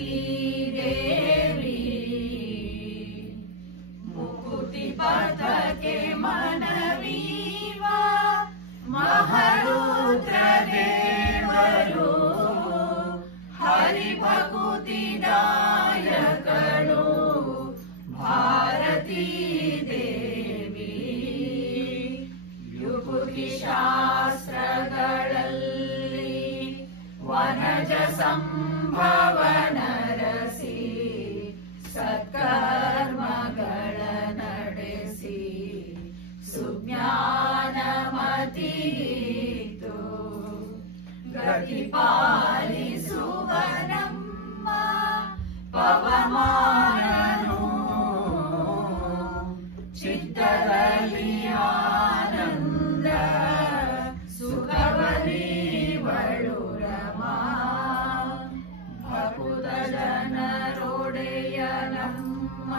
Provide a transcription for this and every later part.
जानकी देवी मुकुति पथ के मनवीवा महारुद्र देवरू हरि भकुति दायकಳು भारती देवी युगुति शास्त्रಗಳಲ್ಲಿ वनज संभवन रसी सत्कर्मಗಳ ನಡೆಸಿ ಸುಜ್ಞಾನಮತಿಯಿತು ಗತಿ ಪಾಲಿಸುವ ನಮ್ಮ ಪವಮಾನನು ಚಿತ್ತದಲ್ಲಿ ಆನಂದ ಸುಖವರಿವಳು ರಮಾ ಭಕುತ ಜನರೊಡೆಯ ನಮ್ಮ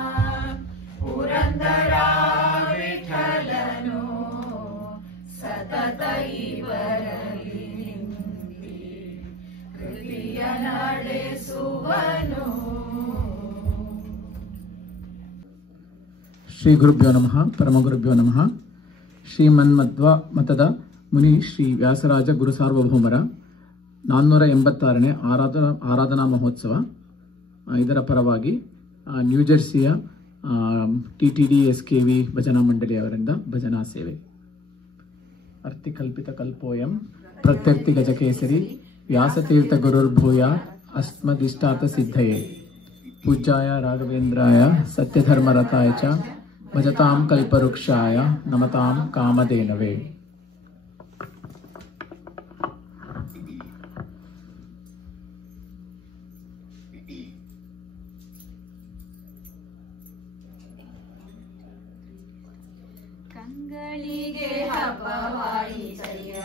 ಪುರಂದರ ವಿಠಲನು ಸತತ ಇವರಲ್ಲಿ ನಿಂತಿ ಕೃತಿಯ ನಡೆಸುವನು. ಶ್ರೀ ಗುರುಭ್ಯೋ ನಮಃ. ಪರಮಗುರುಭ್ಯೋ ನಮಃ. ಶ್ರೀಮನ್ಮಧ್ವ ಮತದ ಮುನಿ ಶ್ರೀ ವ್ಯಾಸರಾಜ ಗುರು ಸಾರ್ವಭೌಮರ 486ನೇ ಆರಾಧನಾ ಮಹೋತ್ಸವ. ಇದರ ಪರವಾಗಿ ನ್ಯೂಜೆರ್ಸಿಯ TTD SKV ಭಜನಾ ಮಂಡಳಿಯವರಿಂದ ಭಜನಾ ಸೇವೆ. ಅರ್ಥಿಕಲ್ಪಿತ ಕಲ್ಪೋಯಂ ಪ್ರತ್ಯರ್ಥಿ ಗಜಕೇಸರಿ ವ್ಯಾಸತೀರ್ಥ ಗುರುರ್ಭೂಯ ಅಸ್ಮದಿಷ್ಟಾರ್ಥ ಸಿದ್ಧಯೇ ಪೂಜ್ಯಾಯ ರಾಘವೇಂದ್ರಾಯ ಸತ್ಯಧರ್ಮರತಾಯ ಚ ಭಜತಾಂ ಕಲ್ಪವೃಕ್ಷಾಯ ನಮತಾಂ ಕಾಮಧೇನವೇ. ಕಂಗಳಿಗೆ ಹಬ್ಬವಾಯಿತಯ್ಯ,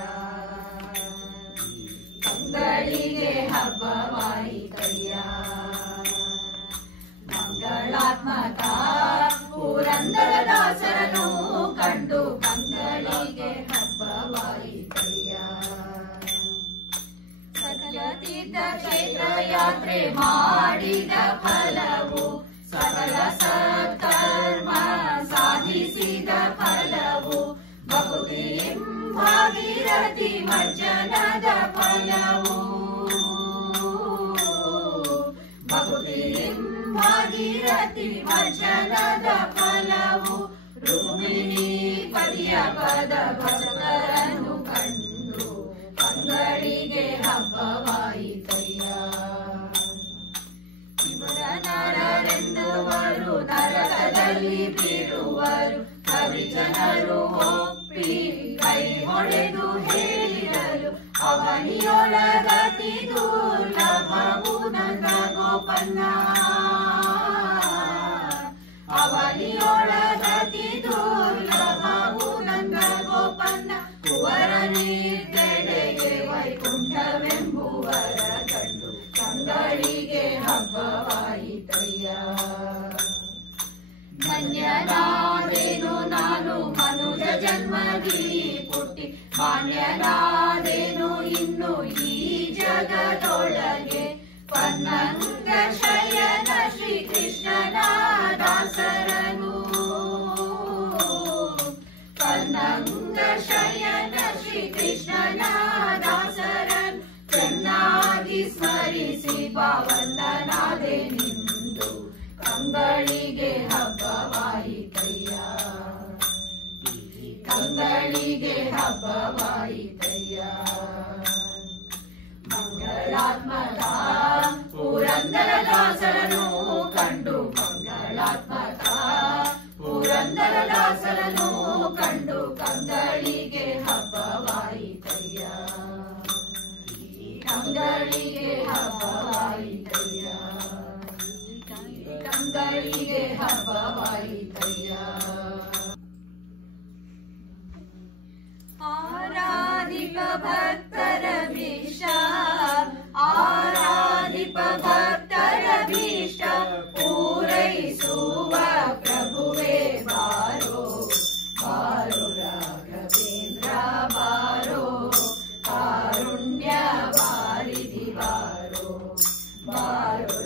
ಕಂಗಳಿಗೆ ಹಬ್ಬವಾಯಿತಯ್ಯ, ಮಂಗಳಾತ್ಮಕ ಪುರಂದರದಾಸರನು ಕಂಡು ಕಂಗಳಿಗೆ ಹಬ್ಬವಾಯಿತಯ್ಯ. ಸಕಲ ತೀರ್ಥ ಕ್ಷೇತ್ರ ಯಾತ್ರೆ ಮಾಡಿದ ಫಲವು ಸಕಲ ಸತ್ಕರ್ಮ ಸಾಧಿಸಿದ ಫಲವು ಭಕುತಿ ಭಾಗೀರಥಿ ಮಜ್ಜನದ ಫಲವು ಭಕುತಿ ಭಾಗೀರಥಿ ಮಜ್ಜನದ ಫಲವು ರುಕ್ಮಿಣಿ ಪದಿಯ ಪದ ಭಕ್ತರನ್ನು ಕಂಡು ಕಂಗಳಿಗೆ ಹಬ್ಬವಾಯಿತಯ್ಯ. ಇವರ ನರರೆಂದುವರು ನರಕದಲ್ಲಿ ಬೀಳುವರು ಕವಿಜನರು ಒಪ್ಪಿ ಕೈ ಹೊಡೆದು ಹೇಳಿದರು ಅವನಿಯೊಳಗತಿ ದುರ್ಲಭವು ನಂದ ಗೋಪನ್ನ ಅವನಿಯೊಳಗತಿ ದುರ್ಲಭವು ನಂದ ಗೋಪನ್ನ ಕುವರ ನೀರ್ತೆಡೆಗೆ ವೈಕುಂಠವೆಂಬುವರ ಕಂಡು ಕಂಗಳಿಗೆ ಹಬ್ಬವಾಯಿತಯ್ಯ. ಧನ್ಯನಾದೇನು ನಾನು ಮನುಜ ಜನ್ಮದಿ ಪುಟ್ಟಿ ಮಾನ್ಯನಾದೇನು ಇನ್ನು ಈ ಜಗದೊಳಗೆ ಪನ್ನಂಗ ಶಯನ ಶ್ರೀಕೃಷ್ಣನ ದಾಸರನು ಪನ್ನಂಗ ಶಯನ ಶ್ರೀಕೃಷ್ಣನ ದಾಸರನು ಚೆನ್ನಾಗಿ ಸ್ಮರಿಸಿ ಭಾವಂದನಾದೆ ನಿಂದು ಕಂಗಳಿಗೆ ಹಬ್ಬವಾಯಿತಯ್ಯ. ಕಂಗಳಿಗೆ ಹಬ್ಬವಾಯಿತಯ್ಯ. ಮಂಗಳಾತ್ಮಕ ಪುರಂದರದಾಸರನು ಕಂಡು ಮಂಗಳಾತ್ಮಕ ಪುರಂದರದಾಸರನು ಕಂಡು ಕಂಗಳಿಗೆ ಹಬ್ಬವಾಯಿತಯ್ಯ. ಕಂಗಳಿಗೆ ಹಬ್ಬವಾಯಿತಯ್ಯ. ಕಂಗಳಿಗೆ ಹಬ್ಬವಾಯಿತಯ್ಯ. ಆರಾಧಿಪ ಭಕ್ತರ ಭೀಷ್ಟ ಆರಾಧಿಪ ಭಕ್ತರ ಭೀಷ್ಟ ಪೂರೈಸುವ ಪ್ರಭುವೇ ಬಾರೋ ಬಾರೋ ರಾಘವೇಂದ್ರ ಬಾರೋ ಕಾರುಣ್ಯ ವಾರಿಧಿ ಬಾರೋ ಬಾರೋ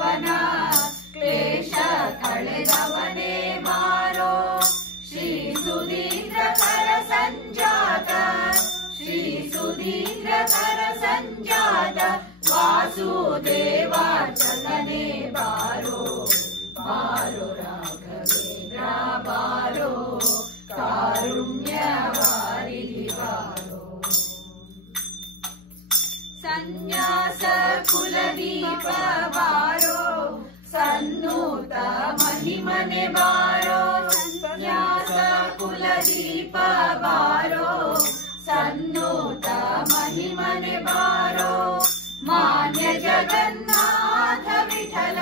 ನೃಪನ ಕ್ಲೇಶ ಕಳೆದವನೇ ಬಾರೋ ಶ್ರೀ ಸುಧೀಂದ್ರಕರ ಸಂಜಾತ ಶ್ರೀ ಸುಧೀಂದ್ರಕರ ಸಂಜಾತ ವಾಸುದೇವಾರ್ಚಕನೇ ಬಾರೋ ಬಾರೋ ರಾಘವೇಂದ್ರ ಬಾರೋ ಕಾರುಣ್ಯವಾರಿಧಿ ಬಾರೋ ಸನ್ಯಾಸ ಕುಲದೀಪ ಬಾರೋ ಸನ್ನೂತ ಮಹಿಮನೆ ಬಾರೋ ಸನ್ಯಾಸ ಕುಲದೀಪ ಬಾರೋ ಸನ್ನೂತ ಮಹಿಮನೆ ಬಾರೋ ಮಾನ್ಯ ಜಗನ್ನಾಥ ವಿಠಲ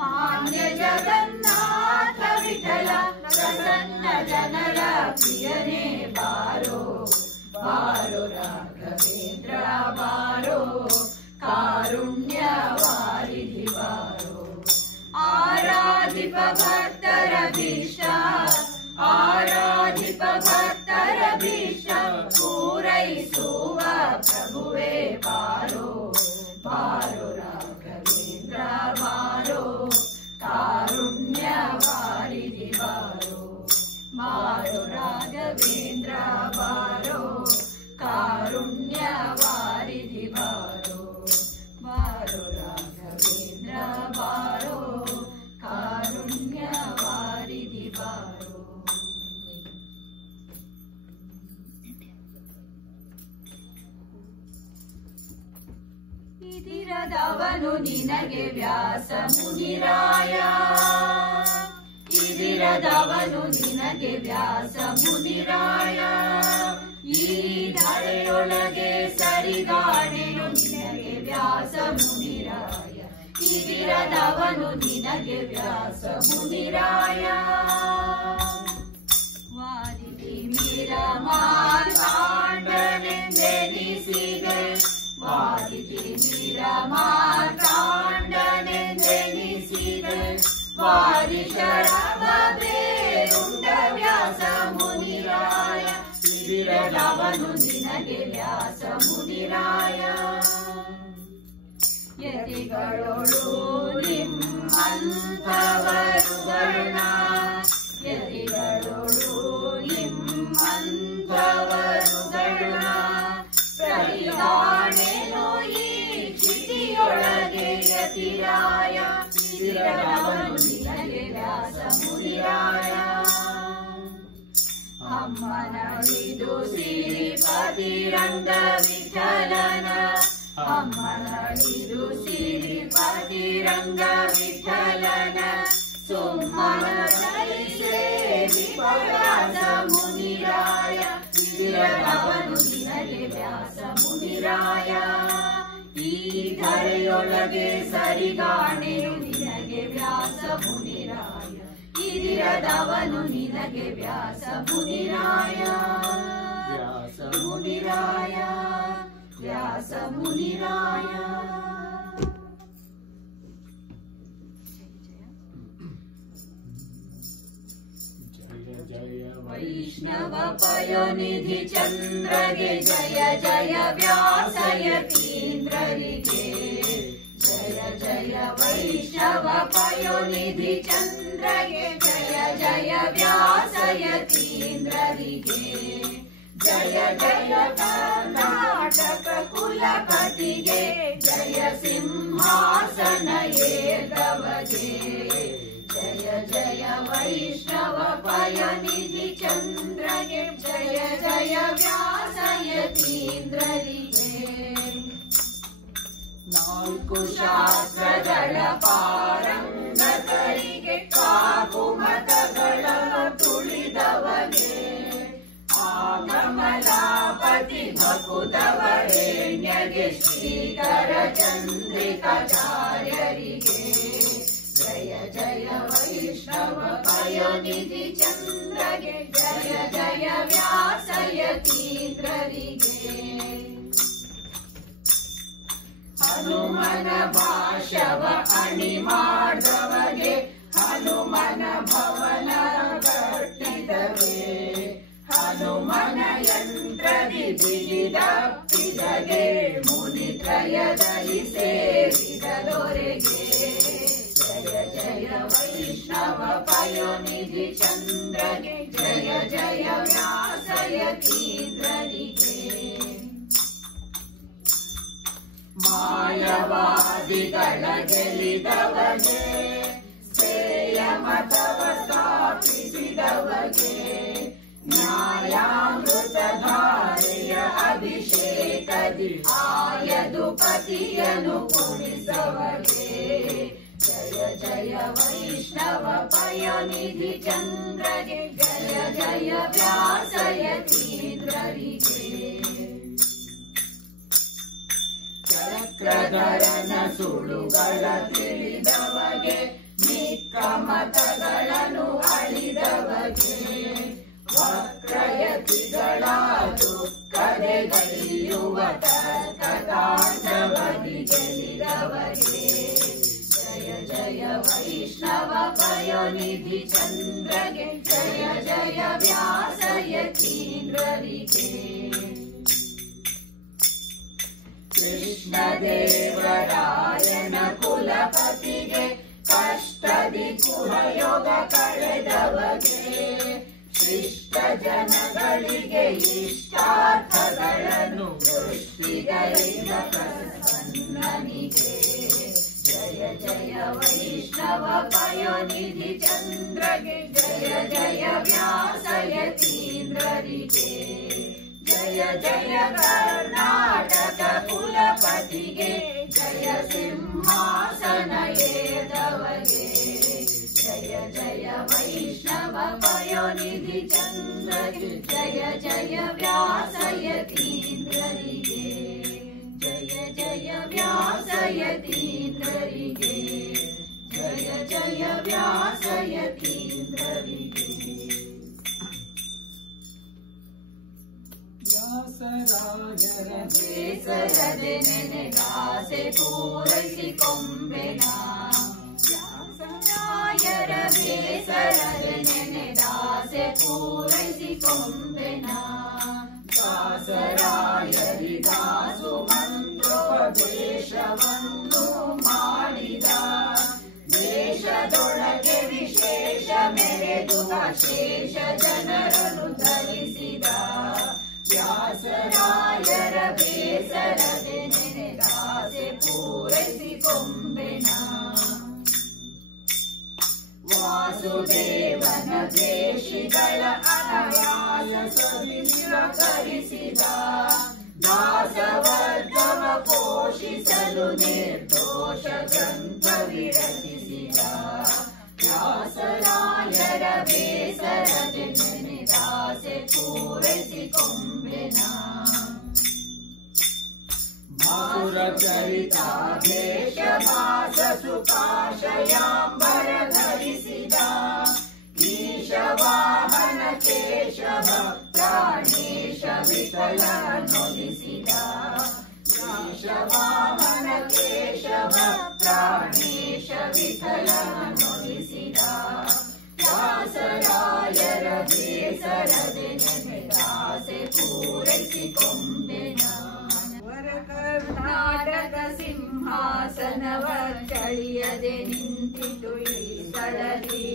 ಮಾನ್ಯ ಜಗನ್ನಾಥ ವಿಠಲ ಪ್ರಸನ್ನ ಜನರ ಪ್ರಿಯನೇ ಬಾರೋ ಬಾರೋ ರಾಘವೇಂದ್ರ ಬಾರೋ ಕಾರುಣ್ಯವಾರಿಧಿ ಬಾರೋ ಆರಾಧಿಪ ಭಕ್ತರ ಭೀಷ್ಟ ಆರಾಧಿಪ ಭಕ್ತರ ಭೀಷ್ಟ ಪೂರೈಸುವ ಪ್ರಭುವೇ ಬಾರೋ ಬಾರೋ ರಾಘವೇಂದ್ರ ಬಾರೋ ಕಾರುಣ್ಯವಾರಿಧಿ ಬಾರೋ ಬಾರೋ ರಾಘವೇಂದ್ರ ಬಾರೋ ಕಾರುಣ್ಯವಾರಿಧಿ ಬಾರೋ ಬಾರೋ ರಾಘವೇಂದ್ರ ಬಾರೋ ಕಾರುಣ್ಯವಾರಿಧಿ ಬಾರೋ ಇದಿರದವನು ನಿನಗೆ ವ್ಯಾಸ ಮುನಿರಾಯ ಇದಿರದವನು ನಿನಗೆ ವ್ಯಾಸ ಮುನಿರಾಯ ಈ ಧರೆಯೊಳಗೆ ಸರಿಗಾಣೆನು ನಿನಗೆ ವ್ಯಾಸ ಮುನಿರಾಯ ಇದಿರದವನು ನಿನಗೆ ವ್ಯಾಸ ಮುನಿರಾಯ ವಾದಿತಿ ಮೀರ ಮಾರ್ತಾಂಡನೆಂದೆನಿಸಿದೆ ವಾದಿತಿ ಮೀರ ಮಾರ್ತಾಂಡನೆಂದೆನಿಸಿದೆ ವಾದಿಶರವ ಬೇರುಂಡ ವ್ಯಾಸ ಮುನಿರಾಯ ಇದಿರದವನು ನಿನಗೆ ವ್ಯಾಸ ಮುನಿರಾಯ ಯತಿಗಳೊಳು ನಿಮ್ಮಂಥವರುಗಳನ್ನ ಯತಿಗಳೊಳು ನಿಮ್ಮಂಥವರುಗಳನ್ನ ಪ್ರತಿಗಾಣೆನು ಈ ಕ್ಷಿತಿಯೊಳಗೆ ಯತಿರಾಯ ಇದಿರದವನು ನಿನಗೆ ವ್ಯಾಸ ಮುನಿರಾಯ ಅಮ್ಮನಳಿದು ಶ್ರೀಪತಿರಂಗ ವಿಠಲನ ಅಮ್ಮನಳಿದು ಶ್ರೀಪತಿರಂಗ ವಿಠಲನ ಸುಮ್ಮನದಲ್ಲಿ ಸೇವಿಪ ವ್ಯಾಸ ಮುನಿರಾಯ ಇದಿರದವನು ನಿನಗೆ ವ್ಯಾಸ ಮುನಿರಾಯ ಈ ಧರೆಯೊಳಗೆ ಸರಿಗಾಣೆನು ನಿನಗೆ ವ್ಯಾಸ ಮುನಿರಾಯ ಇದಿರದವನು ನಿನಗೆ ವ್ಯಾಸ ಮುನಿರಾಯ ವ್ಯಾಸ ಮುನಿರಾಯ ವ್ಯಾಸ ಮುನಿರಾಯ ವೈಷ್ಣವ ಪಯೋನಿಧಿ ಚಂದ್ರಗೆ ಜಯ ಜಯ ವ್ಯಾಸಯತೀಂದ್ರರಿಗೆ ಜಯ ಜಯ ವೈಷ್ಣವ ಪಯೋನಿಧಿ ಚಂದ್ರಗೆ ಜಯ ಜಯ ವ್ಯಾಸಯತೀಂದ್ರರಿಗೆ ಜಯ ಜಯ ಕರ್ನಾಟಕ ಕುಲಪತಿಗೆ ಜಯ ಸಿಂಹಾಸನ ಏರ್ದವಗೆ ಜಯ ಜಯ ವೈಷ್ಣವ ಪಯನಿಧಿ ಚಂದ್ರಗೆ ಜಯ ಜಯ ವ್ಯಾಸಯತೀಂದ್ರರಿಗೆ ನಾಲ್ಕು ಶಾಸ್ತ್ರಗಳ ಪಾರಂಗತರಿಗೆ ಕಾಕು ಮತಗಳ ತುಳಿದವಗೆ ಆಗಮಲಾಪತಿ ಭಕುತವರೇಣ್ಯಗೆ ಶ್ರೀಕರ ಚಂದ್ರಿಕಾಚಾರ್ಯರಿಗೆ ಜಯ ಜಯ ವೈಷ್ಣವ ಪಯೋನಿಧಿ ಚಂದ್ರಗೆ ಜಯ ಜಯ ವ್ಯಾಸಯತೀಂದ್ರರಿಗೆ ಹನುಮನ ಭಾಷವ ಅಣಿ ಮಾಡಿದವಗೆ ಹನುಮನ ಭವನ ಕಟ್ಟಿದವೆ ಹನುಮನ ಯಂತ್ರದಿ ಬಿಗಿದಪ್ಪಿದಗೆ ಮುನಿತ್ರಯದಲ್ಲಿ ಸೇರಿದ ದೊರೆಗೆ वैष्णव पयोनिधि चन्द्रगे जय जय व्यासयतीन्द्रनिगे ಮಾಯವಾದಿಗಳ ಗೆಲಿದವಗೆ ಶ್ರೇಯ ಮತವ ಸ್ಥಾಪಿಸಿದವಗೆ ನ್ಯಾಯಾಮೃತಧಾರೆಯ ಅಭಿಷೇಕದಿ ಆಯದುಪತಿಯನು ಕೊಡಿಸವಗೆ ಜಯ ಜಯ ವೈಷ್ಣವ ಪಯೋನಿಧಿ ಚಂದ್ರಗೆ ಜಯ ಜಯ ವ್ಯಾಸಯತೀಂದ್ರರಿಗೆ ಚಕ್ರಧರನ ಸುಳುಗಳ ತಿಳಿದವಗೆ ಮಿಕ್ಕ ಮತಗಳನ್ನು ಅಳಿದವಗೆ ವಕ್ರಯತಿಗಳ ದುಃಖದೆಗೈಯುವ ತರ್ಕತಾಂಡವದಿ ಗೆಲಿದವಗೆ ಜಯ ಜಯ ವೈಷ್ಣವ ಪಯೋನಿಧಿ ಚಂದ್ರಗೆ ಜಯ ಜಯ ವ್ಯಾಸಯತೀಂದ್ರರಿಗೆ ಕೃಷ್ಣದೇವರಾಯನ ಕುಲಪತಿಗೆ ಕಷ್ಟದಿ ಕುಹಯೋಗ ಕಳೆದವಗೆ ಶಿಷ್ಟ ಜನಗಳಿಗೆ ಇಷ್ಟಾರ್ಥಗಳನ್ನು ಸೃಷ್ಟಿಗೈದ ಪ್ರಸನ್ನನಿಗೆ ಜಯ ಜಯ ವೈಷ್ಣವ ಪಯೋನಿಧಿ ಚಂದ್ರಗೆ ಜಯ ಜಯ ವ್ಯಾಸಯತೀಂದ್ರರಿಗೆ ಜಯ ಜಯ ಕರ್ನಾಟಕ ಕುಲಪತಿಗೆ ಜಯ ಸಿಂಹಾಸನ ಏದವಗೆ ಜಯ ಜಯ ವೈಷ್ಣವ ಪಯೋನಿಧಿ ಚಂದ್ರಗೆ ಜಯ ಜಯ ವ್ಯಾಸಯತೀಂದ್ರರಿಗೆ ಜಯ ಜಯ ವ್ಯಾಸಯತೀಂದ್ರರಿಗೆ ಜಯ ಜಯ ವ್ಯಾಸಯತೀಂದ್ರರಿಗೆ ವ್ಯಾಸರಾಯರ ಬೇಸರದೆ ನೆನೆಗಾಸೆ ಪೂರೈಸಿಕೊಂಬೆನ ವ್ಯಾಸರಾಯರ ಬೇಸರದೆ ನೆನೆದಾಸೆ ಪೂರೈಸಿಕೊಂಬೆನ ದಾಸರಾಯರಿಗಾಸು ಮಂತ್ರೋಪದೇಶವನ್ನು ಮಾಡಿದ ದೇಶದೊಳಗೆ ವಿಶೇಷ ಮೆರೆದು ಅಶೇಷ ಜನರನ್ನು ಧರಿಸಿದ ವ್ಯಾಸರಾಯರ ಬೇಸರದೆ ನೆನೆದಾಸೆ ಪೂರೈಸಿಕೊಂಬೆನ ವಾಸುದೇವನ ದೇಶಿಗಳ ಅನಾಯಾಸದಿಂದ ಕರಿಸಿದ ದಾಸವರ್ಗವ ಪೋಷಿಸಲು ನಿರ್ದೋಷ ಗ್ರಂಥ ವಿರಚಿಸಿದ ವ್ಯಾಸರಾಯರ ಬೇಸರದೆ ನೆನೆದಾಸೆ ಪೂರೈಸಿಕೊಂಬೆನ ಭಾಸುರಚರಿತಾದೇಶ ಭಾಸ ಸುಖಾಶಯಾಂಬರ ಧರಿಸಿದ ಈಶವಾಹನ ಕೇಶವ ಪ್ರಾಣೇಶ ವಿಠಲ ನೊಲಿಸಿದ ಈಶವಾಹನ ಕೇಶವ ಪ್ರಾಣೇಶ ವಿಠಲ ನೊಲಿಸಿದ ವ್ಯಾಸರಾಯರ ಬೇಸರದೆ ನೆನೆದಾಸೆ ಪೂರೈಸಿಕೊಂಬೆನ ಕರ್ನಾಟಕ ಸಿಂಹಾಸನವರ್ಚಳಿಯದೆ ನಿಂತಿತು ಈ ಸ್ಥಳದಿ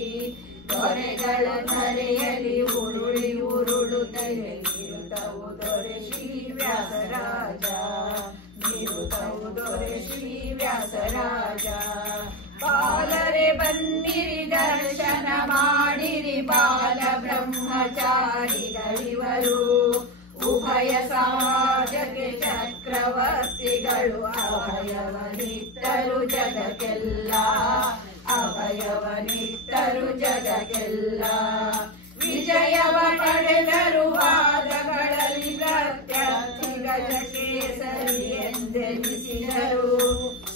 ದೊರೆಗಳ ಧರೆಯಲಿ ಉರುಳಿ ಉರುಳುತ್ತವು ದೊರೆ ಶ್ರೀ ವ್ಯಾಸರಾಜ ನಿರುತವು ದೊರೆ ಶ್ರೀ ವ್ಯಾಸರಾಜ ಬಾಲರೆ ಬನ್ನಿರಿ ದರ್ಶನ ಮಾಡಿರಿ ಬಾಲ ಬ್ರಹ್ಮಚಾರಿಗಳಿವರು ಉಭಯ ಸಮಾಜಕ್ಕೆ ಚಕ್ರವರ್ತಿಗಳು ಅಭಯವನಿತ್ತರು ಜಗಕ್ಕೆಲ್ಲ ಅಭಯವನಿತ್ತರು ಜಗಕ್ಕೆಲ್ಲ ವಿಜಯವ ಪಡೆದರು ವಾದಗಳಲ್ಲಿ ಪ್ರತ್ಯರ್ಥಿ ಗಜಕೇಸರಿ ಎಂದೆನಿಸಿದರು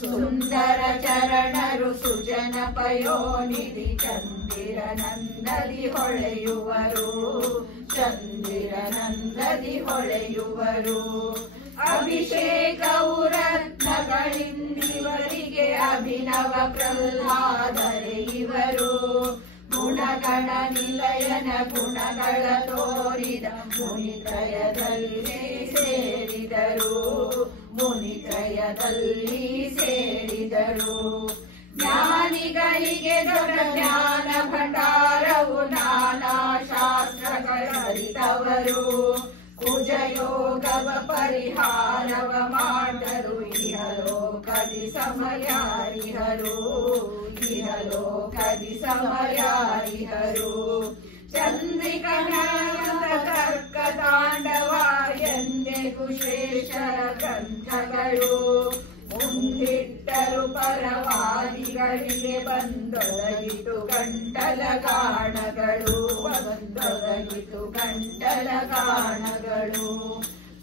ಸುಂದರ ಚರಣರು ಸುಜನ ಪಯೋನಿಧಿ ಚಂದಿರನಂದದಿ ಹೊಳೆಯುವರು ಚಂದಿರನಂದದಿ ಹೊಳೆಯುವರು ಅಭಿಷೇಕವು ರತ್ನಗಳಿಂದಿವರಿಗೆ ಅಭಿನವ ಪ್ರಹ್ಲಾದರೆ ಇವರು ಗುಣಗಣ ನಿಲಯನ ಗುಣಗಳ ತೋರಿದ ಮುನಿತ್ರಯದಲ್ಲಿ ಸೇರಿದರು ಮುನಿತ್ರಯದಲ್ಲಿ ಸೇರಿದರು ಜ್ಞಾನಿಗಳ ಗಳಿಗೆ ದೊರ ಜ್ಞಾನ ಭಂಡಾರವು ನಾನಾ ಶಾಸ್ತ್ರಗಳರಿತವರು ಕುಜಯೋಗವ ಪರಿಹಾರವ ಮಾಡರು ಇಹಲೋಕದಿ ಸಮಯಾರಿಹರು ಇಹಲೋಕದಿ ಸಮಯಾರಿಹರು ಚಂದ್ರಿಕನ ತರ್ಕ ತಾಂಡವ ಎಂದೆ ಕುಶೇಷರ ಗ್ರಂಥಗಳು ಮುಂದಿಟ್ಟರು ಪರವಾದಿಗಳಿಗೆ ಬಂದೊದಗಿತು ಗಂಟಲ ಕಾಣಗಳು ಬಂದೊದಗಿತು ಗಂಟಲ ಕಾಣಗಳು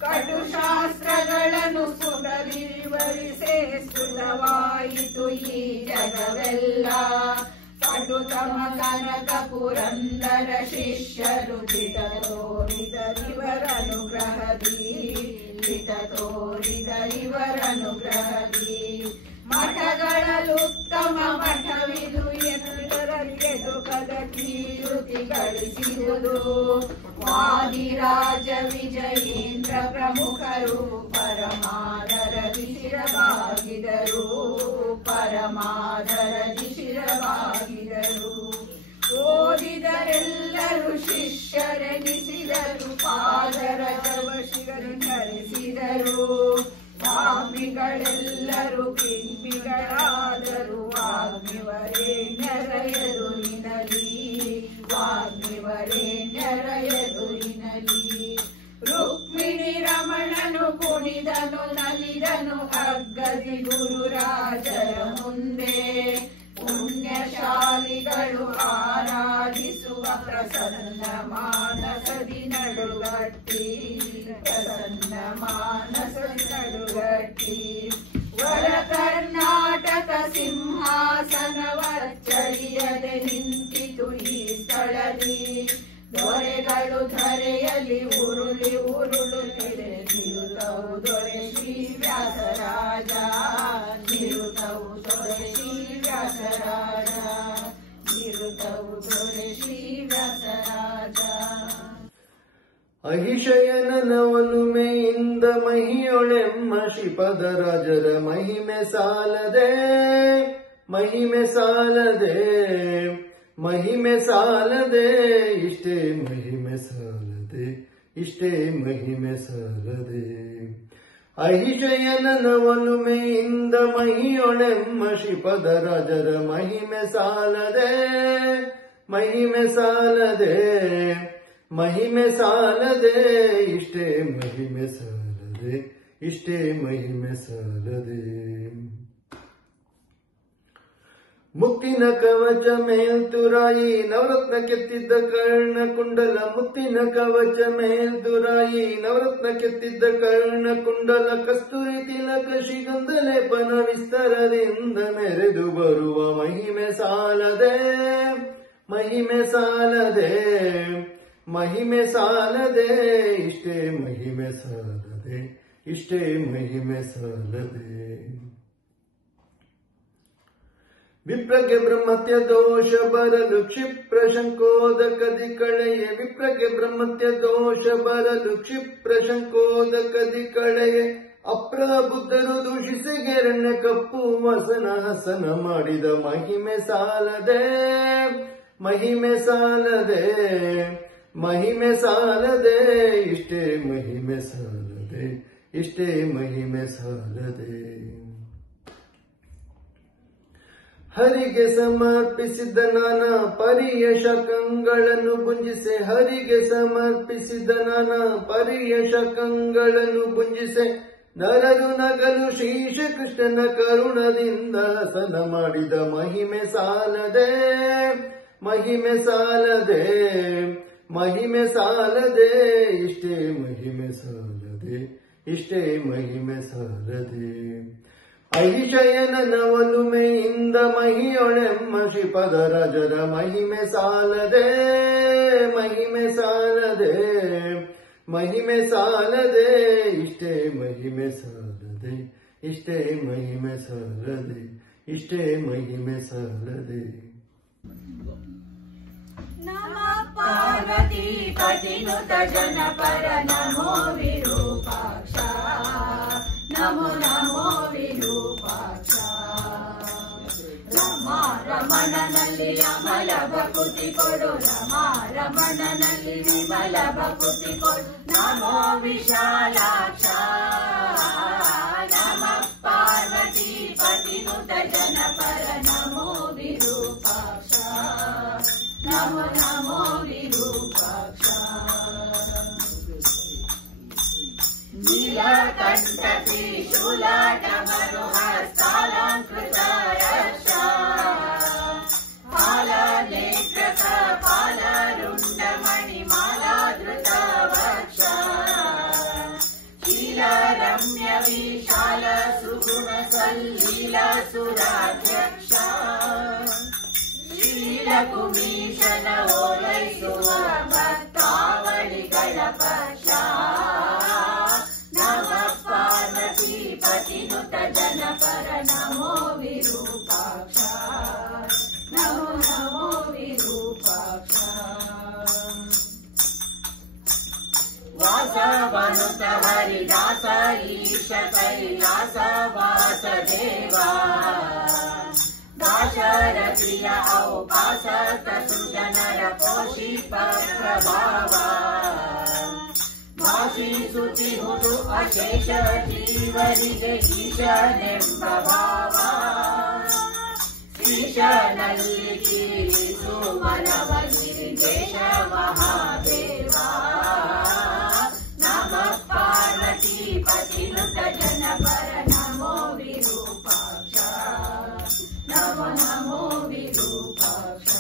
ಕಟುಶಾಸ್ತ್ರಗಳನ್ನು ಸುಡಲಿ ವಿವರಿಸೇ ಸುಲವಾಯಿತು ಈ ಜಗವೆಲ್ಲ ಕಟುತಮ ಕನಕ ಪುರಂದರ ಶಿಷ್ಯರು ದಿಟ ತೋರಿದರಿವರನುಗ್ರಹದಿ ದಿಟ ತೋರಿದರಿವರನುಗ್ರಹದಿ ಮಠಗಳಲ್ಲುತ್ತಮ ಮಠವಿದು ಎದುರಿಗೆ ದುಃಖದ ಕೀರುತಿ ಗಳಿಸಿರುವುದು ವಾದಿರಾಜ ವಿಜಯೇಂದ್ರ ಪ್ರಮುಖರು ಪರಮಾದರದಿ ಶಿರವಾಗಿದರು ಪರಮಾದರದಿ ಶಿರವಾಗಿದರು ಓದಿದರೆಲ್ಲರೂ ಶಿಷ್ಯರೆನಿಸಿದರು ಪಾದರಜವ ಶಿರರಿಸಿದರು ಸ್ವಾಮಿಗಳೆಲ್ಲರೂ ಪಿಂಪಿಗಳಾದರು ವಾಗ್ಮಿವರೇಣ್ಯರ ಎದುರಿನಲಿ ವಾಗ್ಮಿವರೇಣ್ಯರ ಎದುರಿನಲಿ ರುಕ್ಮಿಣಿ ರಮಣನು ಕುಣಿದನು ನಲಿದನು ಅಗ್ಗದಿ ಗುರುರಾಜರ ಮುಂದೆ ಪುಣ್ಯಶಾಲಿಗಳು ಆರಾಧಿಸುವ ಪ್ರಸನ್ನ ಮಾನಸದಿ ನಡುಗಟ್ಟಿ ಪ್ರಸನ್ನ ಮಾನಸದಿ ನಡುಗಟ್ಟಿ ವರ ಕರ್ನಾಟಕ ಸಿಂಹಾಸನವಚ್ಚಳಿಯದೆ ನಿಂತಿತು ಈ ಸ್ಥಳದಿ ದೊರೆಗಳು ಧರೆಯಲ್ಲಿ ಉರುಳಿ ಉರುಳುತ್ತಿದೆ ನಿರುತವು ದೊರೆ ಶ್ರೀ ವ್ಯಾಸರಾಜ ನಿರುತವು ದೊರೆ ಶ್ರೀ ವ್ಯಾಸರಾಜ ನಿರುತವು ದೊರೆ ಶ್ರೀ ವ್ಯಾಸರಾಜ ಅಹಿಶಯನ ಒಲುಮೆಯಿಂದ ಮಹಿಯೊಳೆಮ್ಮ ಶ್ರೀಪದ ರಾಜರ ಮಹಿಮೆ ಸಾಲದೆ ಮಹಿಮೆ ಸಾಲದೆ ಮಹಿಮೆ ಸಾಲದೆ ಇಷ್ಟೇ ಮಹಿಮೆ ಸಾಲದೆ ಇಷ್ಟೇ ಮಹಿಮೆ ಸಾಲದೆ ಅಹಿಶಯನ ಒಲುಮೆಯಿಂದ ಮಹಿಯೊಳೆಮ್ಮ ಶ್ರೀಪದ ರಾಜರ ಮಹಿಮೆ ಸಾಲದೆ ಮಹಿಮೆ ಸಾಲದೆ ಮಹಿಮೆ ಸಾಲದೆ ಇಷ್ಟೇ ಮಹಿಮೆ ಸಾಲದೆ ಇಷ್ಟೇ ಮಹಿಮೆ ಸಾಲದೆ ಮುತ್ತಿನ ಕವಚ ಮೇಲ್ತುರಾಯಿ ನವರತ್ನ ಕೆತ್ತಿದ್ದ ಕರ್ಣ ಕುಂಡಲ ಮುತ್ತಿನ ಕವಚ ಮೇಲ್ತುರಾಯಿ ನವರತ್ನ ಕೆತ್ತಿದ್ದ ಕರ್ಣ ಕುಂಡಲ ಕಸ್ತೂರಿ ತಿಲಕ ಶ್ರೀಗಂಧ ಲೇಪನ ವಿಸ್ತಾರದಿಂದ ಮೆರೆದು ಬರುವ ಮಹಿಮೆ ಸಾಲದೆ ಮಹಿಮೆ ಸಾಲದೆ ಮಹಿಮೆ ಸಾಲದೆ ಇಷ್ಟೇ ಮಹಿಮೆ ಸಾಲದೆ ಇಷ್ಟೇ ಮಹಿಮೆ ಸಾಲದೆ ವಿಪ್ರಗೆ ಬ್ರಹ್ಮತ್ಯ ದೋಷ ಬರಲು ಕ್ಷಿಪ್ರ ಶಂಕೋದಕದಿ ಕಳೆಯ ವಿಪ್ರಗೆ ಬ್ರಹ್ಮತ್ಯ ದೋಷ ಬರಲು ಕ್ಷಿಪ್ರ ಶಂಕೋದಕದಿ ಕಳೆಯ ಅಪ್ರಬುದ್ಧರು ದೂಷಿಸಿ ಗೆರಣ್ಯ ಕಪ್ಪು ವಸನ ಹಸನ ಮಾಡಿದ ಮಹಿಮೆ ಸಾಲದೆ ಮಹಿಮೆ ಸಾಲದೆ ಮಹಿಮೆ ಸಾಲದೆ ಇಷ್ಟೇ ಮಹಿಮೆ ಸಾಲದೆ ಇಷ್ಟೇ ಮಹಿಮೆ ಸಾಲದೆ ಹರಿಗೆ ಸಮರ್ಪಿಸಿದ ನಾನಾ ಪರಿಯ ಶಕಂಗಳನ್ನು ಭುಂಜಿಸೆ ಹರಿಗೆ ಸಮರ್ಪಿಸಿದ ನಾನಾ ಪರಿಯ ಶಕಂಗಳನ್ನು ಭುಂಜಿಸೆ ನರರು ನಗಲು ಶ್ರೀಶ ಕೃಷ್ಣನ ಕರುಣದಿಂದ ಹಸನ ಮಾಡಿದ ಮಹಿಮೆ ಸಾಲದೆ ಮಹಿಮೆ ಸಾಲದೆ ಮಹಿಮೆ ಸಾಲದೆ ಇಷ್ಟೇ ಮಹಿಮೆ ಸಾಲದೆ ಇಷ್ಟೇ ಮಹಿಮೆ ಸಾಲದೆ ಅಹಿಶಯನ ಒಲುಮೆಯಿಂದ ಮಹಿಯೊಳೆಮ್ಮ ಶ್ರೀಪದ ರಾಜರ ಮಹಿಮೆ ಸಾಲದೆ ಮಹಿಮೆ ಸಾಲದೆ ಮಹಿಮೆ ಸಾಲದೆ ಇಷ್ಟೇ ಮಹಿಮೆ ಸಾಲದೆ ಇಷ್ಟೇ ಮಹಿಮೆ ಸಾಲದೆ ಇಷ್ಟೇ ಮಹಿಮೆ ಸಾಲದೆ ನಮಃ ಪಾರ್ವತಿ ಪತಿನುತ ಜನಪರ ನಮೋ ವಿರೂಪಾಕ್ಷ ನಮೋ ನಮೋ ವಿರೂಪಾಕ್ಷ ರಮಾ ರಮಣನಲ್ಲಿ ಅಮಲ ಭಕುತಿ ಕೊಡು ರಮಣನಲ್ಲಿ ವಿಮಲ ಭಕುತಿ ಕೊಡು ನಮೋ ವಿಶಾಲಾಕ್ಷ ನಮ ಪಾರ್ವತಿ ಪತಿನುತ ಜನಪರ ನಮೋ ವಿರೂಪಾಕ್ಷ ನಮೋ ನಮೋ ವಿರೂಪಾಕ್ಷ ನೀಲಕಂಠ ತ್ರಿಶೂಲಟಮರು ಹಸ್ತಾಲಂಕೃತ ರಕ್ಷ ಪಾಲನೇತ್ರಕ ಪಾಲರುಂಡ ಮಣಿಮಾಲಾಧೃತ ವಕ್ಷ ಶೀಲರಮ್ಯ ವಿಶಾಲ ಸುಗುಣ ಸಲ್ಲೀಲ ಸುರಾಧ್ಯಕ್ಷ ಶೀಲಕುಮೀಶನ ಓಲೈಸುವ ಭಕ್ತಾವಳಿಗಳ ಪಕ್ಷ ನಮ ಪಾರ್ವತಿ ಪತಿನುತ ಜನಪರ ನಮೋ ವಿರೂಪಾಕ್ಷ ನಮೋ ನಮೋ ವಿರೂಪಾಕ್ಷ ವಾಸವನುತ ಹರಿದಾಸ ಈಶ ಕೈಲಾಸ ವಾಸದೇವ ದಾಶರಥಿಯ ಔಪಾಸಕ ಸುಜನರ ಪೋಷಿಪ ಪ್ರಭಾವ ಭಾಷಿಸುತ್ತಿಹುದು ಅಶೇಷ ಜೀವರಿಗೆ ಈಶನೆಂಬ ಭಾವ ಈಶನಲ್ಲಿ ಕಿರಿಸು ಮನವಗಿರಿ ದೇಶ ಮಹಾದೇವ ನಮ ಪಾರ್ವತಿ ಪತಿನುತ ಜನಪರ ನಮೋ ವಿರೂಪಾಕ್ಷ ನಮೋ ನಮೋ ವಿರೂಪಾಕ್ಷ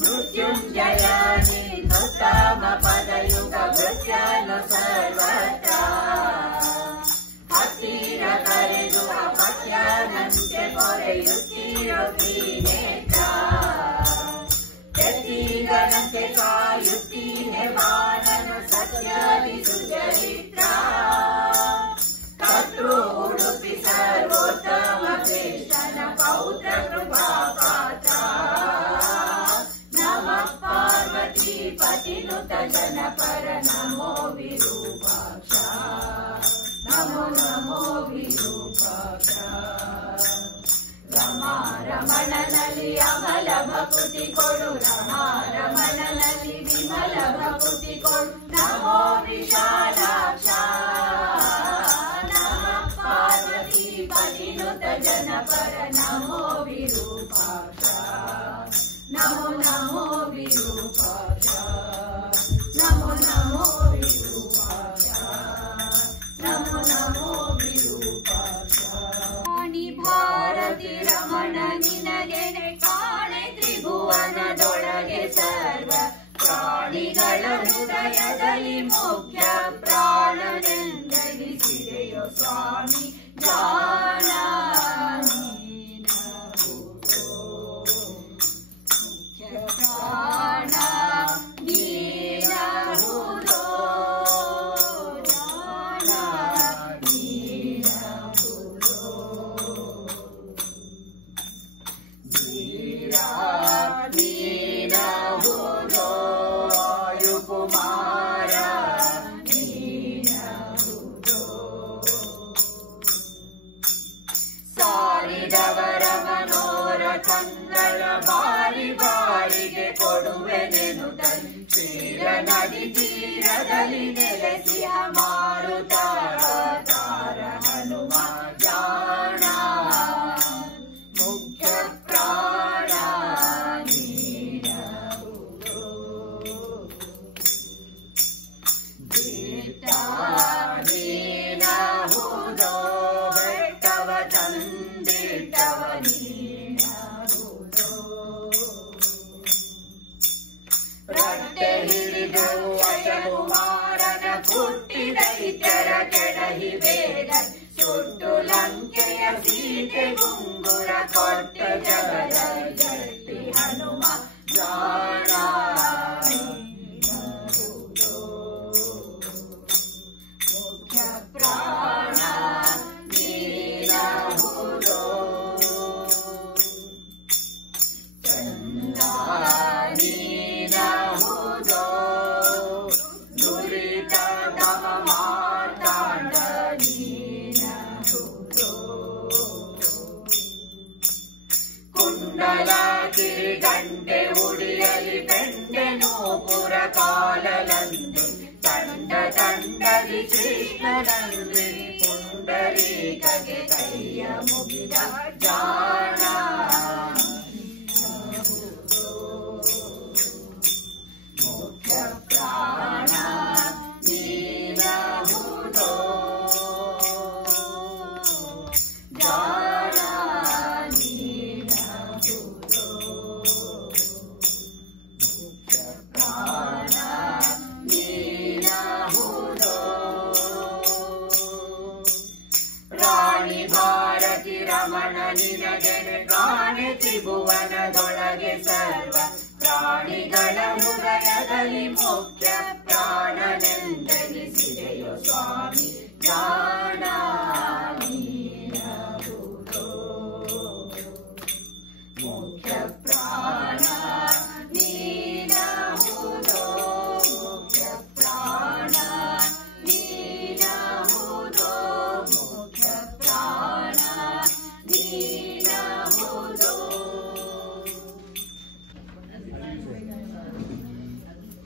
ಮೃತ್ಯುಂಜಯ ನಿರುತ್ತಮ ಪದಯುಗ ಮೃತ್ಯನು ಸರ್ವತ್ರ ಹತ್ತಿರ ಕರೆದು ಅಪತ್ಯನಂತೆ ಪೊರೆಯುತ್ತಿರೊತ್ತಿ ನೇತ್ರ ಪ್ರತಿಗನಂತೆ ಕಾಯುತ್ತೀನೆ ಬಾಣನು ಸತ್ಯದಿ ಸುಚರಿತ್ರ ಕರ್ತೃ ಉಡುಪಿ ಸರ್ವೋತ್ತಮ ಕೃಷ್ಣನ ಪೌತ್ರ ಕೃಪಾ ಪಾತ್ರ ನಮ ಪಾರ್ವತಿ ಪತಿನುತ ಜನಪರ ನಮೋ ವಿರೂಪಾಕ್ಷ ನಮೋ ನಮೋ ವಿರೂಪಾಕ್ಷ ರಮಣನಲ್ಲಿ ಅಮಲ ಭಕುತಿ ಕೊಡು ರಮಣನಲ್ಲಿ ವಿಮಲ ಭಕುತಿ ಕೊಡು ನಮೋ ವಿಶಾಲಾಕ್ಷ ನಮ ಪಾರ್ವತಿ ಪತಿನುತ ಜನಪರ ನಮೋ ವಿರೂಪಾಕ್ಷ ನಮೋ ನಮೋ ವಿರೂಪಾಕ್ಷ ನಮೋ ನಮೋ ವಿರೂಪಾಕ್ಷ ನಮೋ ನಮೋ ವಿರೂಪಾಕ್ಷ ಭಾರತಿ ರಮಣ ನಿನಗೆನೆ ಕಾಣೆ ತ್ರಿಭುವನದೊಳಗೆ ಸರ್ವ ಪ್ರಾಣಿಗಳ ಹೃದಯದಲ್ಲಿ ಮುಖ್ಯ ಪ್ರಾಣನೆಂದೆನಿಸಿದೆಯೋ ಸ್ವಾಮಿ ಜಾನ ಮುಖ್ಯ ಪ್ರಾಣ ನೀನಹುದೋ ಜಾನ ನೀನಹುದೋ ನೀನಹುದೋ ವಾಯುಕುಮಾರ ನೀನಹುದೋ ಸಾರಿದವರ ಮನೋರಥಂಗಳ ಬಾರಿ ಬಾರಿಗೆ ಕೊಡುವೆನೆನುದಲ್ಲಿ ಕ್ಷೀರ ನದಿ ತೀರದಲ್ಲಿ ನೆಲೆಸಿಹ ಮಾರುತ ತಾರ ಹನುಮ ಜಾಣ ಮುಖ್ಯ ಪ್ರಾಣ ನೀನಹುದೋ ಬೇಟ ನೀನಹುದೋ ಬೆಟ್ಟವ ತಂದಿಟ್ಟವ ನೀನಹುದೋ ರಟ್ಟೆ ಹಿಡಿದವು ಅಶಕುಮಾರನ ಕುಟ್ಟಿದ ಇತರ ಕೆಡಹಿ ಬೇಗ ಸುಟ್ಟು ಲಂಕೆಯ ಸೀತೆ ಗುಂಗುರ ಕೊಟ್ಟ ಜಗದ ಜಟ್ಟಿ ಹನುಮ ಜಾಣ ನೀನಹುದೋ ಮುಖ್ಯ ಪ್ರಾಣ ನೀನಹುದೋ ಚಂದ ನೀನಹುದೋ ದುರಿತ ತಮ ಮಾರ್ತಾಂಡ ನೀನಹುದೋ ಕೃಷ್ಣನಂದೆ ತಂಡ ತಂಡದಿ ಕೃಷ್ಣನಂದೆ ಪುಂಡರೀಕಗೆ ಕೈಯ ಮುಗಿದ ಜಾಣ ಮುಖ್ಯ ಪ್ರಾಣ ನೀನಹುದೋ ಜಾಣ ನೀನಹುದೋ ಮುಖ್ಯ ಪ್ರಾಣ ನೀನಹುದೋ ರಾಣಿ ಭಾರತಿ ರಮಣ ನಿನಗೆನೆ ಕಾಣೆ ತ್ರಿಭುವನದೊಳಗೆ ಸರ್ವ ಪ್ರಾಣಿಗಳ ಹೃದಯದಲ್ಲಿ ಮುಖ್ಯ ಪ್ರಾಣನೆಂದೆನಿಸಿದೆಯೋ ಸ್ವಾಮಿ ಜಾಣ ನೀನಹುದೋ ಮುಖ್ಯ ಪ್ರಾಣ ನೀನಹುದೋ ಮುಖ್ಯ ಪ್ರಾಣ ನೀನಹುದೋ ಮುಖ್ಯ ಪ್ರಾಣ ನೀನಹುದೋ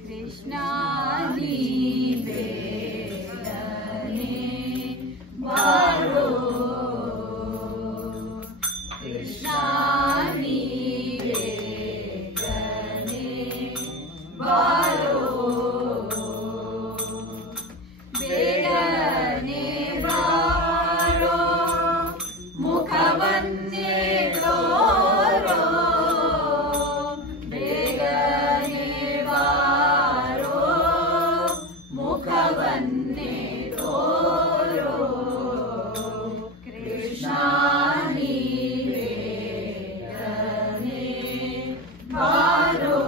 ಕೃಷ್ಣ ನೀ ಬೇಗನೆ ಬಾರೋ ಕೃಷ್ಣ ನೀ ಬೇಗನೆ ಬಾರೋ ಬೇಗನೆ ಬಾರೋ ಮುಖವನ್ನೇ ತೋರೋ ಬೇಗನೆ ಬಾರೋ ಮುಖವನ್ನೇ ತೋರೋ ಕೃಷ್ಣ ನೀ ಬೇಗನೆ ಬಾರೋ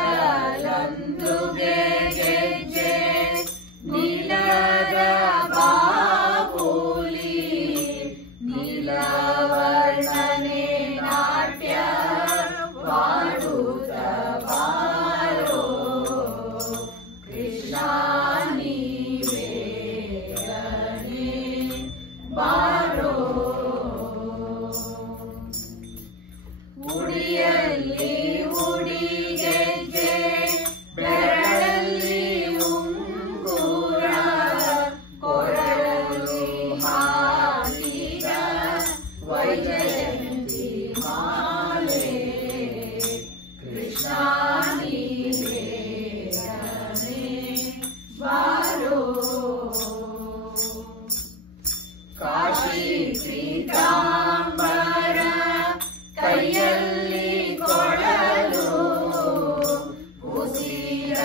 ಕಾಲಲೊಂದು ಗೆಜ್ಜೆ ನೀಲದ ಬಾಬೂಲಿ ನೀಲವರ್ಣನೆ ನಾಟ್ಯ ವಾಡುತ್ತ ಬಾರೋ ಕೃಷ್ಣ ನೀ ಬೇಗನೆ ಬಾರೋ ಉಡಿಯಲ್ಲಿ ಉಡಿಗೆಜ್ಜೆ ಬೆರಳಲ್ಲಿ ಉಂಗುರ ಕೊರಳಲ್ಲಿ ಹಾಕಿದ ವೈಜಯಂತಿ ಮಾಲೆ ಕೃಷ್ಣ ನೀ ಬೇಗನೆ ಬಾರೋ ಕಾಶಿ ಪೀತಾಂಬರ ಕೈಯಲ್ಲಿ ಕೊಡಲು ಉಸಿರ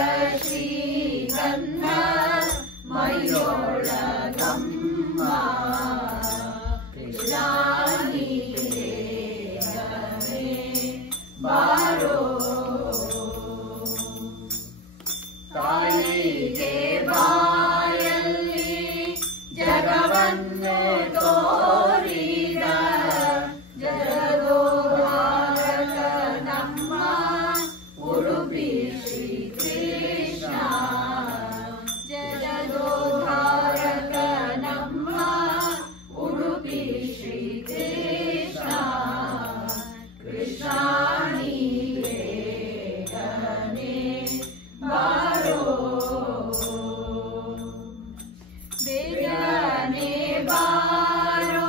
ಶ್ರೀಗಂಧ ಮೈಯೊಳಗಮ್ಮ ಕೃಷ್ಣ ನೀ ಬೇಗನೆ ಬಾರೋ ತಾಯಿಗೆ ಬಾಯಲ್ಲಿ ಜಗವನ್ನು ತೋರಿದ ಜಗದೋಧಾರಕ ನಮ್ಮ ಉಡುಪಿ ಶ್ರೀ ಕೃಷ್ಣ ಜಗದೋಧಾರಕ ನಮ್ಮ ಉಡುಪಿ ಶ್ರೀ ಕೃಷ್ಣ ಕೃಷ್ಣ ನೀ ಬೇಗನೆ ಬಾರೋ ಬೇಗನೆ ಬಾರೋ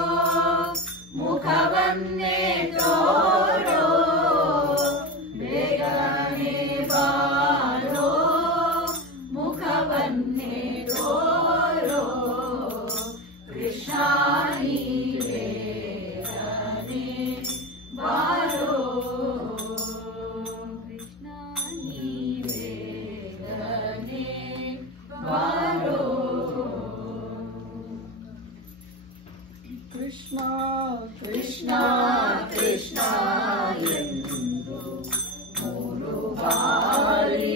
ಮುಖವನ್ನೇ ತೋರೋ ಬೇಗನೆ ಬಾರೋ ಮುಖವನ್ನೇ ತೋರೋ ಕೃಷ್ಣ ನೀ ಬೇಗನೆ ಬಾರೋ ಕೃಷ್ಣ ನೀ ಬೇಗನೆ ಬಾರೋ ಕೃಷ್ಣ ಕೃಷ್ಣ ಕೃಷ್ಣ ಎಂದು ಮೂರು ಬಾರಿ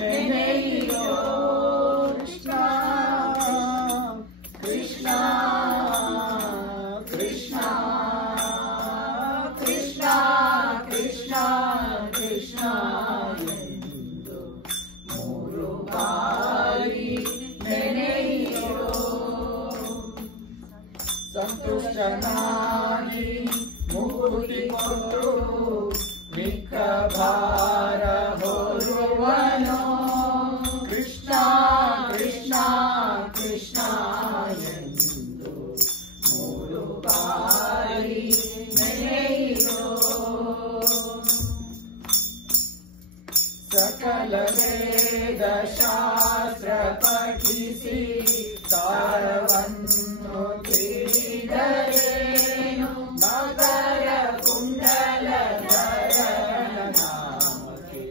ನೆನೆಯೋ ಕೃಷ್ಣ ಕೃಷ್ಣ ಕೃಷ್ಣ ಕೃಷ್ಣ ಕೃಷ್ಣ ಕೃಷ್ಣ ಎಂದು ಮೂರು ಬಾರಿ ನೆನೆಯೋ ಸಂತುಷ್ಟನಾಗಿ ಮುಕ್ತಿ ಕೊಟ್ಟು ಮಿಕ್ಕ ಭಾರ ಹೊರುವನೋ ಕೃಷ್ಣ ಕೃಷ್ಣ ಕೃಷ್ಣ ಎಂದು 3 ಬಾರಿ ನೆನೆಯಿರೋ ಸಕಲ ವೇದ ಶಾಸ್ತ್ರ ಪಠಿಸಿ ಸಾರವನ್ನು ತಿಳಿದರೇನು ಮಕರ ಕುಂಡಲಧರ ನಾಮಕ್ಕೆ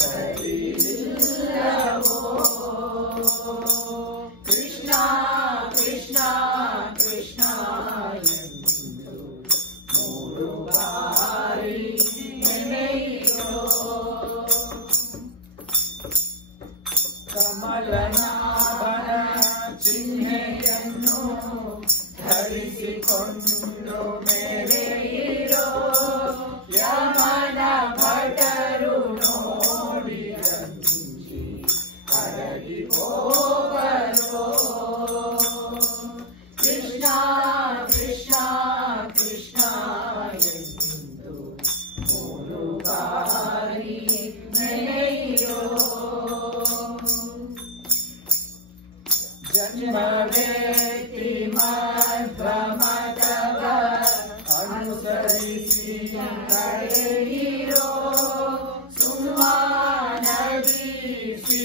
ಸರಿಯಿಲ್ಲವೋ ಕೃಷ್ಣ ಕೃಷ್ಣ ಕೃಷ್ಣ ಎಂದು 3 ಬಾರಿ ನೆನೆಯಿರೋ ಕಮಲನಾಭನ ಚಿಹ್ನೆಯನ್ನು ಧರಿಸಿಕೊಂಡು ಮೆರೆಯಿರೋ ಯಮನ ಭಟರು ನೋಡಿ ರಂಜಿ ಅರಗಿ ಹೋಗರೋ ಕೃಷ್ಣ ಕೃಷ್ಣ ಕೃಷ್ಣ ಎಂದು 3 ಬಾರಿ ನೆನೆಯಿರೋ ಜನ್ಮವೇತಿ ಮಧ್ವಮತವ ಅನುಸರಿಸಿ ನಡೆಯಿರೋ ಸುಮಾನದಿ ಶ್ರೀ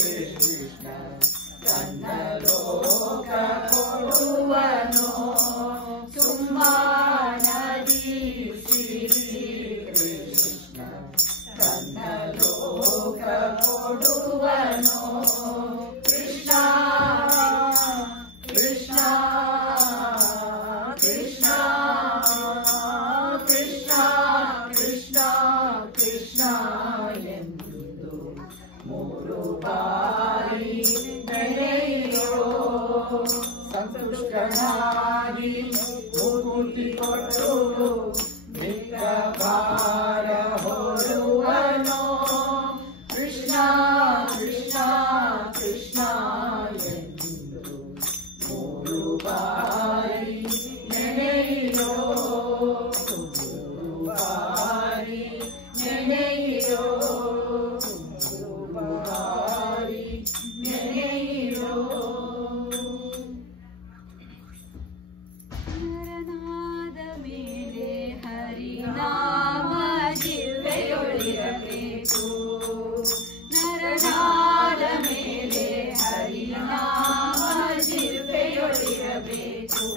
ಕೃಷ್ಣ ತನ್ನ ಲೋಕ ಕೊಡುವನೋ ಸುಮಾನದಿ ಶ್ರೀ ಕೃಷ್ಣ ತನ್ನ ಲೋಕ ಕೊಡುವನೋ ಕೃಷ್ಣ ಕೃಷ್ಣ ಕೃಷ್ಣ ಕೃಷ್ಣ ಕೃಷ್ಣ ಕೃಷ್ಣ ಎಂದು 3 ಬಾರಿ ನೆನೆಯಿರೋ ಸಂತುಷ್ಟನಾಗಿ ಮುಗುಟಿ ಕೊಟ್ಟು ಮಿಕ್ಕ ಭಾರ ಹೊರುವನೋ ಕೃಷ್ಣ ಕೃಷ್ಣ ಕೃಷ್ಣ ಎಂದು 3 ಬಾರಿ ನೆನೆಯಿರೋ 3 ಬಾರಿ ನೆನೆಯಿರೋ 3 ಬಾರಿ ನೆನೆಯಿರೋ ನರನಾದ ಮೇಲೆ ಹರಿನಾಮ ಜಿಹ್ವೆಯೊಳಿರಬೇಕು ನರನಾದ ಮೇಲೆ ಹರಿನಾಮ ಜಿಹ್ವೆಯೊಳಿರಬೇಕು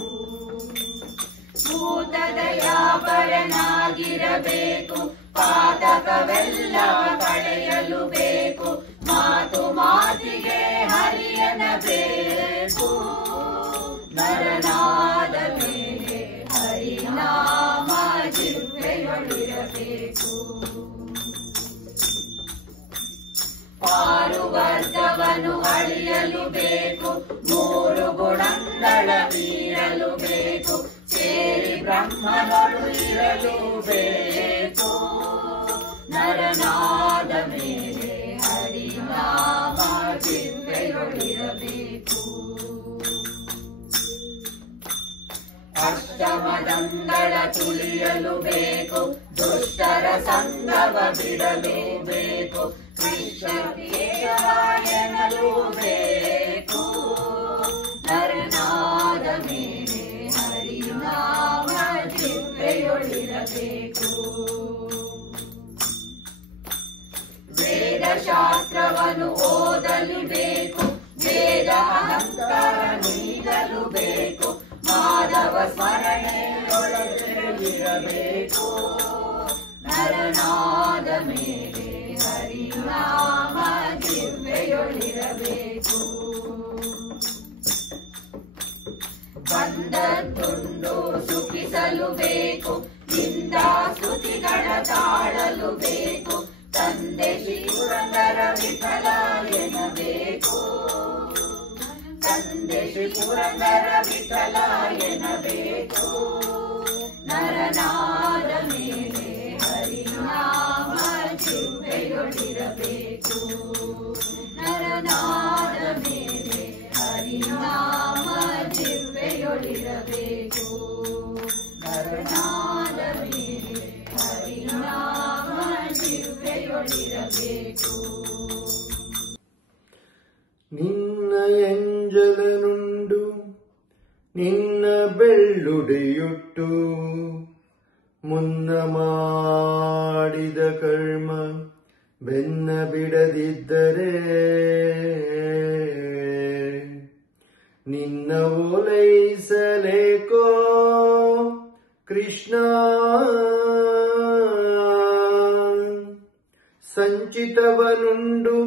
ಭೂತದಯಾಪರನಾಗಿರಬೇಕು ಪಾತಕವೆಲ್ಲ ಕಳೆಯಲು ಬೇಕು ಮಾತು ಮಾತಿಗೆ ಹರಿಯನಬೇಕು ನರನಾದ ಮೇಲೆ ಹರಿನಾಮ ಜಿಹ್ವೆಯೊಳಿರಬೇಕು ಪಾರುವರ್ಗವನ್ನು ಅಳಿಯಲು ಬೇಕು 3 ಗುಣಗಳ ಮೀರಲು ಬೇಕು ಸೇರಿ ಬ್ರಹ್ಮನೊಳು ಇರಲು ಬೇಕು ನರನಾದ ಮೇಲೆ ಹರಿನಾಮ ಜಿಹ್ವೆಯೊಳಿರಬೇಕು ಅಷ್ಟಮದಂಗಳ ತುಳಿಯಲು ಬೇಕು ದುಷ್ಟರ ಸಂಗವ ಬಿಡಲು ಬೇಕು ಕೃಷ್ಣ ಎನ್ನಲು ಬೇಕು ನರನಾದ ಮೇಲೆ ಹರಿನಾಮ ಜಿಹ್ವೆಯೊಳಿರಬೇಕು ವೇದಶಾಸ್ತ್ರವನ್ನು ಓದಲು ಬೇಕು ವೇದ ಅಹಂಕಾರ ನೀಡಲು ಬೇಕು ಮಾಧವ ಸ್ಮರಣೆಯೊಳಗಿರಬೇಕು ನರನಾದ ಮೇಲೆ ಹರಿನಾಮ ಜಿಹ್ವೆಯೊಳಿರಬೇಕು ಬಂದದ್ದುಂಡು ಸುಖಿಸಲು ಬೇಕು ನಿಂದಾ ಸ್ತುತಿಗಳ ತಾಳಲು ಬೇಕು ತಂದೆ ಶ್ರೀ ಪುರಂದರ ವಿಠಲ ಎನ್ನಬೇಕು ತಂದೆ ಶ್ರೀ ಪುರಂದರ ವಿಠಲ ಎನ್ನಬೇಕು ನರನಾದ ಮೇಲೆ ಹರಿನಾಮ ಜಿಹ್ವೆಯೊಳಿರಬೇಕು ನರನಾದ ಮೇಲೆ ಹರಿನಾಮ ಜಿಹ್ವೆಯೊಳಿರಬೇಕು ನರನಾದ ಮೇಲೆ ಹರಿನಾಮ ಕೈಯೊಳಿರಬೇಕು. ನಿನ್ನ ಎಂಜಲನುಂಡು ನಿನ್ನ ಬೆಳ್ಳುಡೆಯುಟ್ಟು ಮುನ್ನ ಮಾಡಿದ ಕರ್ಮ ಬೆನ್ನ ಬಿಡದಿದ್ದರೆ ನಿನ್ನ ಓಲೈಸಲೇಕೋ ಕೃಷ್ಣ. ಸಂಚಿತವನುಂಡು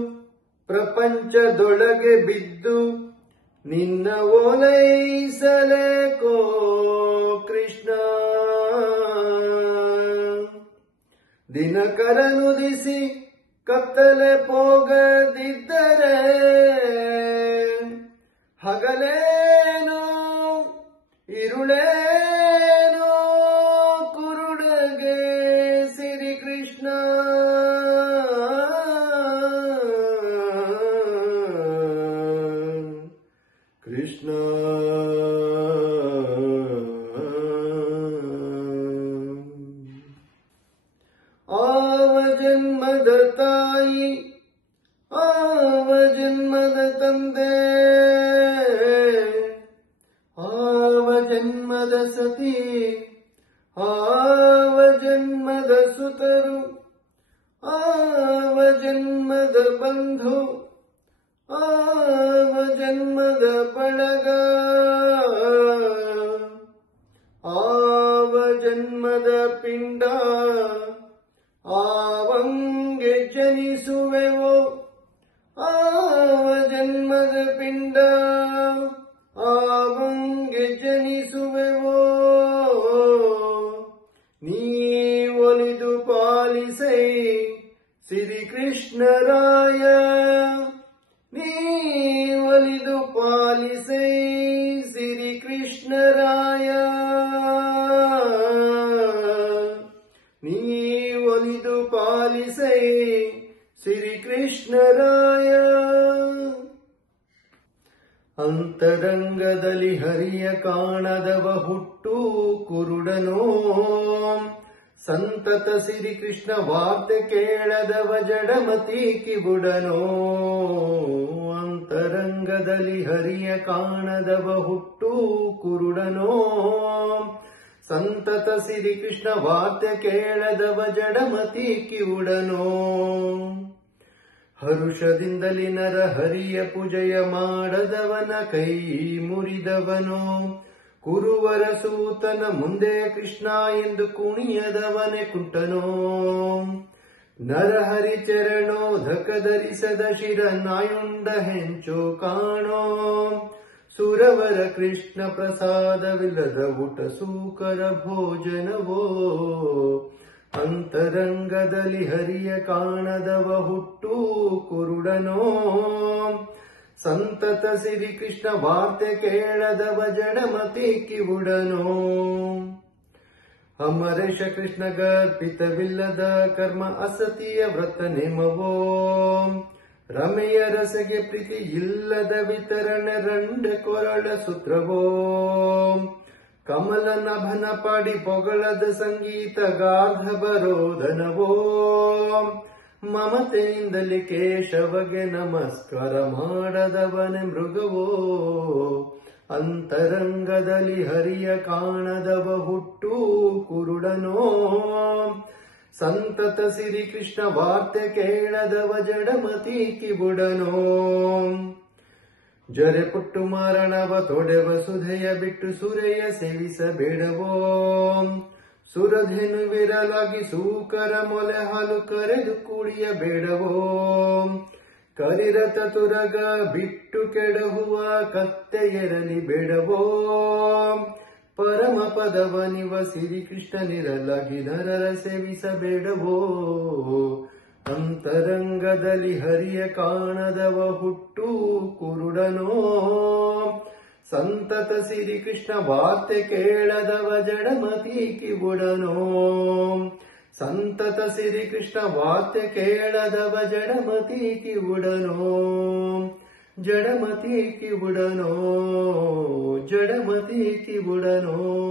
ಪ್ರಪಂಚದೊಳಗೆ ಬಿದ್ದು ನಿನ್ನ ಓಲೈಸಲೇಕೋ ಕೃಷ್ಣ. ದಿನಕರನುದಿಸಿ ಕತ್ತಲೆ ಹೋಗದಿದ್ದರೆ ಹಗಲೇನೋ ಇರುಳೇನೋ ಕುರುಡಗೆ ಸಿರಿ ಕೃಷ್ಣ. ಕೃಷ್ಣ ಆವ ಜನ್ಮದ ತಾಯಿ ಆವ ಜನ್ಮದ ತಂದೆ ಆವ ಜನ್ಮದ ಸತಿ ಆವ ಜನ್ಮದ ಸುತರು ಆವ ಜನ್ಮದ ಬಂಧು ಆವ ಜನ್ಮದ ಬಳಗ ಆವ ಜನ್ಮದ ಪಿಂಡ ಆವಂಗೆ ಜನಿಸುವೆವೋ ಆವ ಜನ್ಮದ ಪಿಂಡ ಆವಂಗೆ ಜನಿಸುವೆವೋ. ನೀ ಒಲಿದು ಪಾಲಿಸೈ ಸಿರಿ ಕೃಷ್ಣರಾಯ ನೀ ಒಲಿದು ಪಾಲಿಸೈ ಸಿರಿ ಕೃಷ್ಣರಾಯ ನೀ ಒಲಿದು ಪಾಲಿಸೈ ಸಿರಿ ಕೃಷ್ಣರಾಯ. ಅಂತರಂಗದಲ್ಲಿ ಹರಿಯ ಕಾಣದವ ಹುಟ್ಟು ಕುರುಡನೋ ಸಂತತ ಸಿರಿ ಕೃಷ್ಣ ವಾರ್ತೆ ಕೇಳದವ ಜಡಮತಿ ಕಿವುಡನೋ. ಅಂತರಂಗದಲ್ಲಿ ಹರಿಯ ಕಾಣದವ ಹುಟ್ಟು ಕುರುಡನೋ ಸಂತತ ಸಿರಿ ಕೃಷ್ಣ ವಾರ್ತೆ ಕೇಳದವ ಜಡಮತಿ ಕಿವುಡನೋ. ಹರುಷದಿಂದಲಿ ನರ ಹರಿಯ ಪೂಜೆಯ ಮಾಡದವನ ಕೈ ಮುರಿದವನೋ ಕುರುವರ ಸೂತನ ಮುಂದೆ ಕೃಷ್ಣ ಎಂದು ಕುಣಿಯದವನೆ ಕುಂಟನೋ. ನರಹರಿ ಚರಣೋಧಕ ಧರಿಸದ ಶಿರ ನಾಯುಂಡ ಹೆಂಚೋ ಕಾಣೋ ಸುರವರ ಕೃಷ್ಣ ಪ್ರಸಾದವಿಲ್ಲದ ಊಟ ಸೂಕರ ಭೋಜನವೋ. ಅಂತರಂಗದಲ್ಲಿ ಹರಿಯ ಕಾಣದವ ಹುಟ್ಟು ಕುರುಡನೋ ಸಂತತ ಸಿರಿ ಕೃಷ್ಣ ವಾರ್ತೆ ಕೇಳದವ ಜಡಮತಿ ಕಿವುಡನೋ. ಅಮರೇಶ ಕೃಷ್ಣ ಗರ್ಪಿತವಿಲ್ಲದ ಕರ್ಮ ಅಸತಿಯ ವ್ರತ ನೇಮವೋ ರಮೆಯ ರಸಗೆ ಪ್ರೀತಿ ಇಲ್ಲದ ವಿತರಣೆ ರಂಡ ಕೊರಳ ಸೂತ್ರವೋ. ಕಮಲ ನಭನ ಪಾಡಿ ಪೊಗಳದ ಸಂಗೀತ ಗಾರ್ಧವರೋಧನವೋ. ಮಮತೆಯಿಂದಲೇ ಕೇಶವಗೆ ನಮಸ್ಕಾರ ಮಾಡದವನೆ ಮೃಗವೋ. ಅಂತರಂಗದಲ್ಲಿ ಹರಿಯ ಕಾಣದವ ಹುಟ್ಟು ಕುರುಡನೋ ಸಂತತ ಸಿರಿ ಕೃಷ್ಣ ವಾರ್ತೆ ಕೇಳದವ ಜಡಮತಿ ಕಿವುಡನೋ. ಜರೆ ಪುಟ್ಟು ಮಾರಣವ ತೊಡೆವ ಸುಧೆಯ ಬಿಟ್ಟು ಸುರೆಯ ಸೇವಿಸಬೇಡವೋ. ಸುರಧೆನು ವಿರಲಾಗಿ ಸೂಕರ ಮೊಲೆ ಹಾಲು ಕರೆದು ಕುಡಿಯಬೇಡವೋ. ಕರಿರತ ತುರಗ ಬಿಟ್ಟು ಕೆಡಹುವ ಕತ್ತೆ ಎರಲಿ ಬೇಡವೋ. ಪರಮ ಪದವನಿವ ಸಿರಿ ಕೃಷ್ಣನಿರಲಾಗಿ ನರರ ಸೇವಿಸಬೇಡವೋ. ಅಂತರಂಗದಲ್ಲಿ ಹರಿಯ ಕಾಣದವ ಹುಟ್ಟು ಕುರುಡನೋ ಸಂತತ ಸಿರಿ ಕೃಷ್ಣ ವಾರ್ತೆ ಕೇಳದವ ಜಡಮತಿ ಕಿವುಡನೋ. ಸಂತತ ಸಿರಿ ಕೃಷ್ಣ ವಾರ್ತೆ ಕೇಳದವ ಜಡಮತಿ ಕಿವುಡನೋ. ಜಡಮತಿ ಕಿವುಡನೋ ಜಡಮತಿ ಕಿವುಡನೋ.